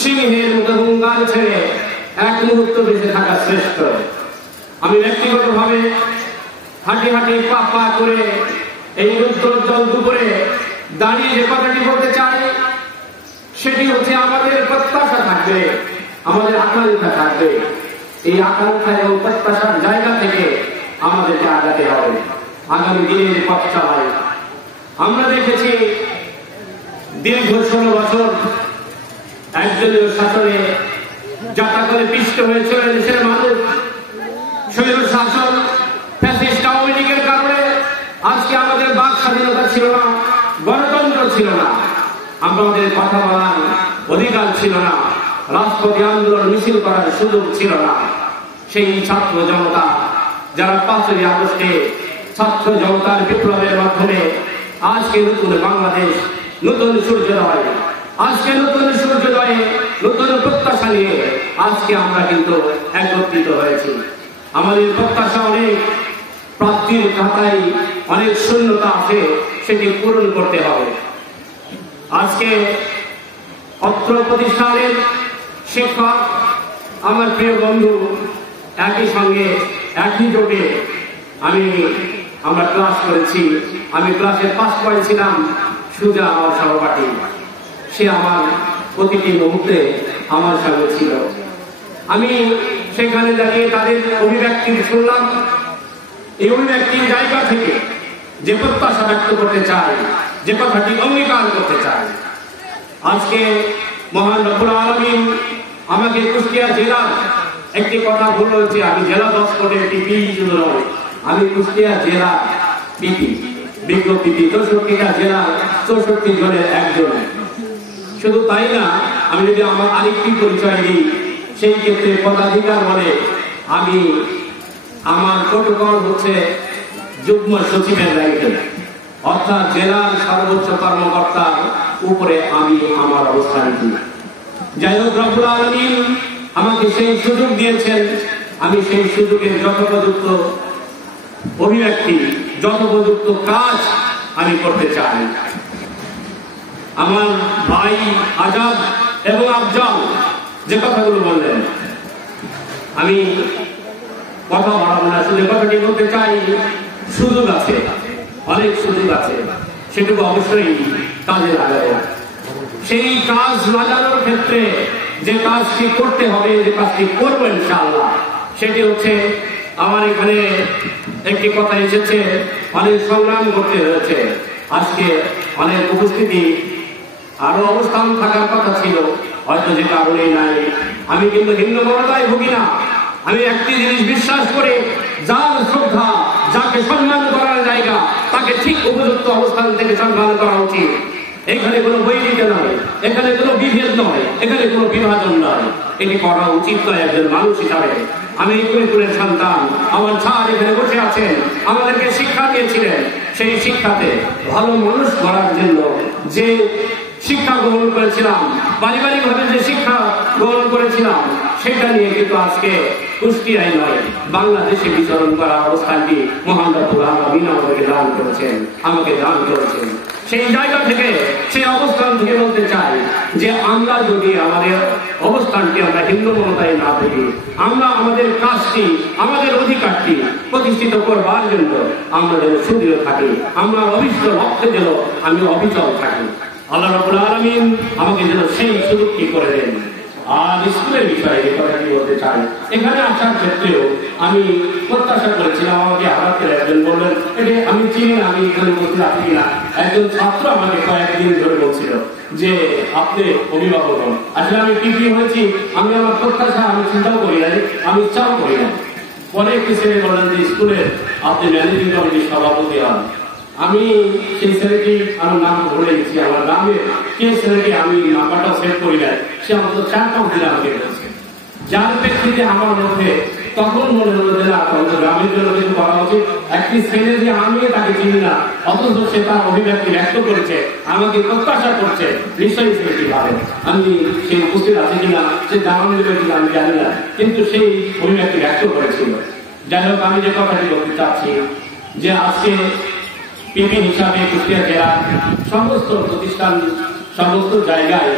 সিংহের মতো হুঙ্কার ছেড়ে এক মুহূর্ত বেঁচে থাকা শ্রেষ্ঠ। আমি ব্যক্তিগতভাবে হাঁটি হাঁটি পা পা করে এই উত্তরোজ্জ্বল দুপুরে দাঁড়িয়ে যে কথাটি বলতে চাই, সেটি হচ্ছে আমাদের প্রত্যাশা থাকবে, আমাদের আকাঙ্ক্ষা থাকবে। এই আকাঙ্ক্ষা এবং প্রত্যাশার জায়গা থেকে আমাদেরকে আগাতে হবে, আগামী দিনের পথ চালায়। আমরা দেখেছি দীর্ঘ 16 বছর একদলীয় শাসনে যাতা করে পিষ্ট হয়েছে দেশের মানুষ। স্বৈর শাসন ফ্যাসিস্ট আওয়ামী লীগের কারণে আজকে আমাদের বাক স্বাধীনতা ছিল না, গণতন্ত্র ছিল না, আমাদের কথা বলার অধিকার ছিল না, রাজপথে আন্দোলন মিছিল করার সুযোগ ছিল না। সেই ছাত্র জনতা যারা 5ই আগস্টে ছাত্র জনতার বিপ্লবের মাধ্যমে আজকে নতুন বাংলাদেশ, নতুন সূর্যোদয়, আজকে নতুন সূর্যোদয়ে নতুন প্রত্যাশা নিয়ে আজকে আমরা কিন্তু একত্রিত হয়েছি। আমাদের প্রত্যাশা অনেক, প্রাপ্তির খাতায় অনেক শূন্যতা আছে, সেটি পূরণ করতে হবে। আজকে অত্র প্রতিষ্ঠানের শিক্ষক, আমার প্রিয় বন্ধু, একই সঙ্গে একই জোটে আমরা ক্লাস করেছি। আমি ক্লাসে পাস করেছিলাম। সুজা আমার সহপাঠী, সে আমার প্রতিটি মুহূর্তে আমার সঙ্গে ছিল। আমি সেখানে দাঁড়িয়ে তাদের অভিব্যক্তি শুনলাম। এই অভিব্যক্তির জায়গা থেকে যে প্রত্যাশা ব্যক্ত করতে চাই, যে কথাটি অঙ্গীকার করতে চাই, আজকে মহান রব্বুল আলামিন আমাকে কুষ্টিয়া জেলার একটি কথা বলেছে। আমি জেলা 10 কোটের পিপি শুধু নয়, আমি কুষ্টিয়া জেলা পিপি, বিজ্ঞ পিপি, 64টা জেলা 64 জনের একজন। শুধু তাই না, আমি যদি আমার আরেকটি পরিচয় দিই, সেই ক্ষেত্রে পদাধিকার বলে আমার প্রোটোকল হচ্ছে যুগ্ম সচিবের দায়িত্ব, অর্থাৎ জেলার সর্বোচ্চ কর্মকর্তার উপরে আমি আমার অবস্থান দিই। যাই হোক, রব্বুল আলামিন আমাকে সেই সুযোগ দিয়েছেন। আমি সেই সুযোগের যথোপযুক্ত অভিব্যক্তি, যথোপযুক্ত কাজ আমি করতে চাই। আমার ভাই আজাদ এবং আফজাল যে কথাগুলো বললেন, আমি কথা বাড়াবো না, শুধু কথাটি বলতে চাই, সুযোগ আছে, অনেক সুযোগ আছে, সেটুকু অবশ্যই কাজে লাগাবো। সেই কাজ লাগানোর ক্ষেত্রে যে কাজটি করতে হবে, যে কাজটি করবো ইনশাআল্লাহ, সেটি হচ্ছে আমার এখানে একটি কথা এসেছে, অনেক সংগ্রাম করতে হয়েছে। আজকে অনেক উপস্থিতি, আরো অবস্থান থাকার কথা ছিল, হয়তো যে কারণে নাই। আমি কিন্তু হিন্দুমতায় ভুগি না। আমি একটি জিনিস বিশ্বাস করে, যার শ্রদ্ধা, যাকে সম্মান করার জায়গা, তাকে ঠিক উপযুক্ত অবস্থান থেকে সম্মান করা উচিত। এখানে কোনো বৈরিতা নয়, এখানে কোনো বিভেদ নয়, এখানে কোনো বিভাজন নয়। এটি করা উচিত নয় একজন মানুষ হিসাবে। আমি কুলের সন্তান, আমার স্যার এখানে বসে আছেন, আমাদেরকে শিক্ষা দিয়েছিলেন। সেই শিক্ষাতে ভালো মানুষ গড়ার জন্য যে শিক্ষা গ্রহণ করেছিলাম, পারিবারিক ভাবে যে শিক্ষা গ্রহণ করেছিলাম, সেটা নিয়ে কিন্তু আজকে কুষ্টিয়ায় নয়, বাংলাদেশে বিচরণ করার অবস্থানটি মহান রব্বুল আলামিন আমাদেরকে দান করেছেন, আমাকে দান করেছেন। সেই জায়গা থেকে, সেই অবস্থান থেকে বলতে চাই যে আমরা যদি আমাদের অবস্থানটি আমরা হিন্দু মমতায় না দেখি, আমরা আমাদের কাজটি, আমাদের অধিকারটি প্রতিষ্ঠিত করবার জন্য আমরা যেন সুদৃঢ় থাকি, আমরা অভিষ্ট লক্ষ্যে যেন আমি অবিচল থাকি। আল্লাহ রাব্বুল আলামিন আমাকে যেন সেই সুযোগটি করে দেন। আর স্কুলের বিষয়ে যে কথাটি বলতে চাই, এখানে আসার ক্ষেত্রেও আমি প্রত্যাশা করেছিলাম, আমাকে হারাতে একজন বললেন, এটা আমি চিনি না, আমি এখানে বলতে আছি কিনা। একজন ছাত্র আমাকে কয়েকদিন ধরে বলছিল যে আপনি অভিভাবক হন। আসলে আমি পিপি হয়েছি, আমি আমার প্রত্যাশা আমি চিন্তাও করি নাই, আমি ইচ্ছাও করি না। পরে একটি ছেলে বললেন যে স্কুলের আপনি ম্যানেজিং কমিটির সভাপতি হন। আমি সেই ছেলেটি, আমার নাম ভুলে গেছি, আমার গ্রামে কে ছেলেটি, আমি নাম্বারটা সেভ করি নাই, সে অন্তত 4 দিন আমাকে বলেছে। যার প্রেক্ষিতে আমার মধ্যে তখন মনে হলো যে না, গ্রামের জন্য কিছু করা উচিত। একটি ছেলে যে আমি তাকে চিনি না, অথচ সে তার অভিব্যক্তি ব্যক্ত করেছে, আমাকে প্রত্যাশা করছে, নিশ্চয়ই ছেলেটি ভাবে। আমি সেই উপস্থিত আছে কিনা, সে জানানো দেবে কিনা আমি জানি না, কিন্তু সেই অভিব্যক্তি ব্যক্ত করেছিল। যাই হোক, আমি যে কথাটি বলতে চাচ্ছি যে আজকে পিপি হিসাবে কুষ্টিয়া জেলার সমস্ত প্রতিষ্ঠান, সমস্ত জায়গায়